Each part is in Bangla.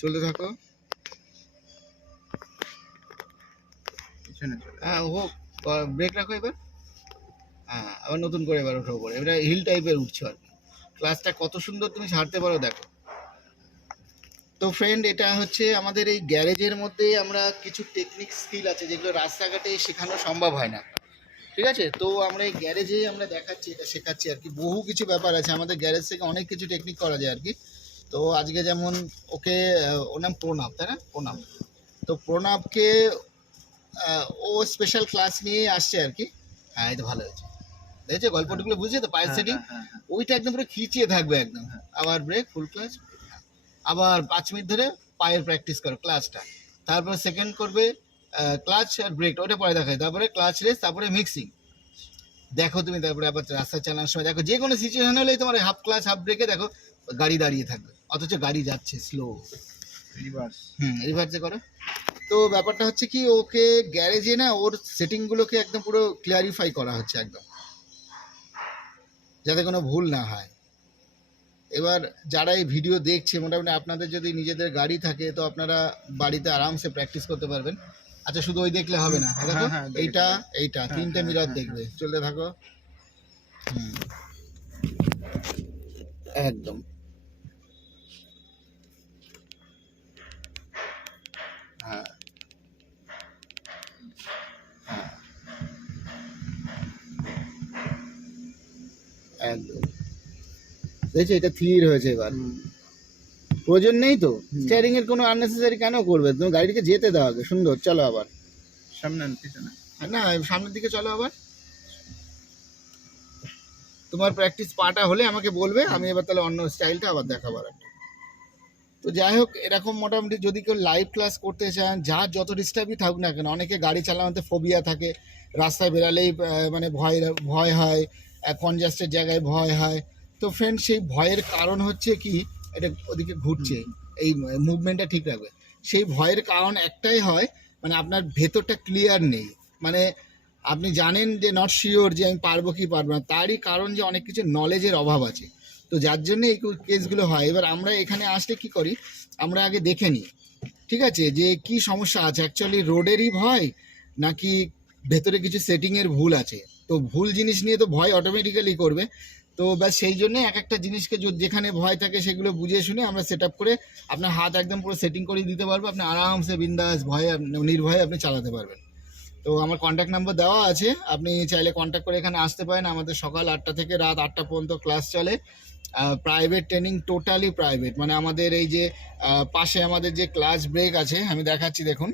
চলতে থাকো। হ্যাঁ ও ব্রেক রাখো এবার। হ্যাঁ আবার নতুন করে এবার ওঠো উপরে, এটা হিল টাইপের উঠছো আর কি। ক্লাসটা কত সুন্দর তুমি ছাড়তে পারো দেখো। তো ফ্রেন্ড, এটা হচ্ছে আমাদের এই গ্যারেজের মধ্যে আমরা কিছু টেকনিক স্কিল আছে যেগুলো রাস্তাঘাটে শেখানো সম্ভব হয় না, ঠিক আছে? তো আমরা এই গ্যারেজে আমরা দেখাচ্ছি, এটা শেখাচ্ছি আর কি। বহু কিছু ব্যাপার আছে আমাদের গ্যারেজ থেকে, অনেক কিছু টেকনিক করা যায় আর কি। তো আজকে যেমন ওকে, ওর নাম প্রণব, তাই না? প্রণব। তো প্রণবকে ও স্পেশাল ক্লাস নিয়ে আসছে আর কি। হ্যাঁ এই তো ভালো হয়েছে, দেখেছো গল্পটুকুলো বুঝছে তো? পায়ের সেটিং ওইটা একদম পুরো খিচিয়ে থাকবে একদম। আবার ব্রেক, ফুল ক্লাচ, আবার 5 মিনিট ধরে পায়ের প্র্যাকটিস করো ক্লাচটা। তারপরে সেকেন্ড করবে ক্লাচ আর ব্রেক, ওটা পরে দেখায়। তারপরে ক্লাচ রেস, তারপরে মিক্সিং দেখো তুমি। তারপরে আবার রাস্তায় চালানোর সময় দেখো, যে কোনো সিচুয়েশন হলেই তোমার হাফ ক্লাচ হাফ ব্রেকে দেখো গাড়ি দাঁড়িয়ে থাকবে, অথচ গাড়ি যাচ্ছে স্লো, রিভার্স। রিভার্সে করো। তো ব্যাপারটা হচ্ছে কি, ওকে গ্যারেজে না ওর সেটিংগুলোকে একদম পুরো ক্লিয়ারিফাই করা হচ্ছে একদম, যাতে কোনো ভুল না হয়। এবার যারা এই ভিডিও দেখছে, মোটামুটি আপনাদের যদি নিজেদের গাড়ি থাকে তো আপনারা বাড়িতে আরামসে প্র্যাকটিস করতে পারবেন। আচ্ছা শুধু ওই দেখলে হবে না, দেখো এইটা এইটা তিনটে মিরর দেখবে, চলতে থাকো। একদম হ্যাঁ হ্যাঁ একদম। দেখছো এটা থির হয়েছে এবার, প্রয়োজন নেই তো স্টিয়ারিং এর কোনো আননেসেসারি কেন করবে? তুমি গাড়িটাকে যেতে দাও আগে, সুন্দর চলো। আবার সামনে পিছনে না, সামনের দিকে চলো। আবার তোমার প্র্যাকটিস পাটা হলে আমাকে বলবে, আমি এবার তাহলে অন্য স্টাইলটা আবার দেখাবো আর একটা। তো যাই হোক, এরকম মোটামুটি যদি কেউ লাইভ ক্লাস করতে চান, যার যত ডিস্টার্বই থাকুক না কেন, অনেকে গাড়ি চালানোতে ফোবিয়া থাকে, রাস্তায় বেরালেই মানে ভয় ভয় হয়, কনজাস্টের জায়গায় ভয় হয়। তো ফ্রেন্ড, সেই ভয়ের কারণ হচ্ছে কি, এটা ওদিকে ঘুরছে, এই মুভমেন্টটা ঠিক রাখবে। সেই ভয়ের কারণ একটাই হয়, মানে আপনার ভেতরটা ক্লিয়ার নেই, মানে আপনি জানেন যে নট শিওর যে আমি পারবো কি পারবো না, তারই কারণ যে অনেক কিছু নলেজের অভাব আছে। তো যার জন্য এই কেসগুলো হয়। এবার আমরা এখানে আসলে কি করি, আমরা আগে দেখে নিই, ঠিক আছে, যে কি সমস্যা আছে, অ্যাকচুয়ালি রোডেরই ভয় নাকি ভেতরে কিছু সেটিংয়ের ভুল আছে। তো ভুল জিনিস নিয়ে তো ভয় অটোমেটিক্যালি করবে। তো ব্যাস সেই জন্য এক একটা জিনিসকে যেখানে ভয় থাকে সেগুলো বুঝে শুনে আমরা সেট আপ করে আপনার হাত একদম পুরো সেটিং করে দিতে পারবো, আপনি আরামসে বিন্দাস ভয়ে নির্ভয়ে আপনি চালাতে পারবেন। তো আমার কন্ট্যাক্ট নাম্বার দেওয়া আছে, আপনি চাইলে কন্ট্যাক্ট করে এখানে আসতে পারেন। আমাদের সকাল 8টা থেকে রাত 8টা পর্যন্ত ক্লাস চলে। Private training, totally private. মানে আমাদের এই যে পাশে আমাদের যে ক্লাস ব্রেক আছে, আমি দেখাচ্ছি দেখুন,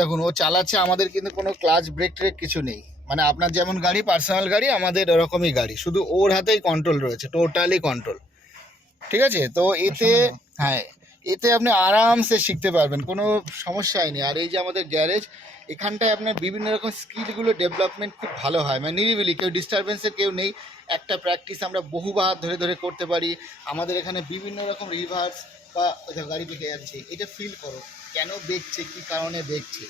দেখুন ও চালাচ্ছে, আমাদের কিন্তু কোনো ক্লাচ ব্রেক ট্রেক কিছু নেই। মানে আপনার যেমন গাড়ি পার্সোনাল গাড়ি, আমাদের ওরকমই গাড়ি, শুধু ওর হাতেই কন্ট্রোল রয়েছে, টোটালি কন্ট্রোল, ঠিক আছে? তো এতে হ্যাঁ, এতে আপনি আরামসে শিখতে পারবেন, কোনো সমস্যাই নেই। আর এই যে আমাদের গ্যারেজ, এখানটায় আপনার বিভিন্ন রকম স্কিলগুলো ডেভেলপমেন্ট খুব ভালো হয়, মানে নিরিবিলি, কেউ ডিস্টারবেন্সের কেউ নেই। একটা প্র্যাকটিস আমরা বহুবার ধরে ধরে করতে পারি। আমাদের এখানে বিভিন্ন রকম রিভার্স বা গাড়ি বেঁকে যাচ্ছে, এটা ফিল করো, কেন দেখছে, কী কারণে দেখছে,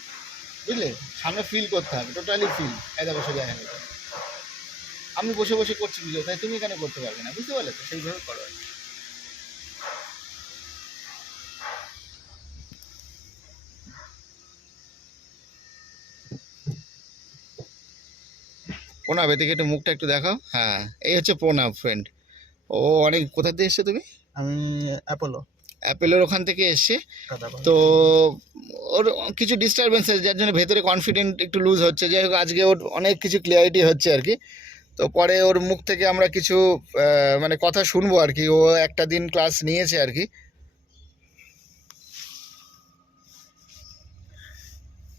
বুঝলে? সামনে ফিল করতে হবে, টোটালি ফিল। এটা বসে যায়, আমি বসে বসে করছি বুঝলে, তাই তুমি এখানে করতে পারবে না, বুঝতে পারলে? তো সেইভাবে করো। প্রণাব, এদিকে একটু মুখটা একটু দেখাও। হ্যাঁ, এই হচ্ছে প্রণাব ফ্রেন্ড। ও অনেক কোথা থেকে এসছো তুমি? আমি অ্যাপোলো, অ্যাপেলের ওখান থেকে এসছে। তো ওর কিছু ডিস্টারবেন্স আছে, যার জন্য ভেতরে কনফিডেন্ট একটু লুজ হচ্ছে। যাই হোক, আজকে ওর অনেক কিছু ক্লিয়ারিটি হচ্ছে আর কি। তো পরে ওর মুখ থেকে আমরা কিছু মানে কথা শুনবো আর কি। ও একটা দিন ক্লাস নিয়েছে আর কি,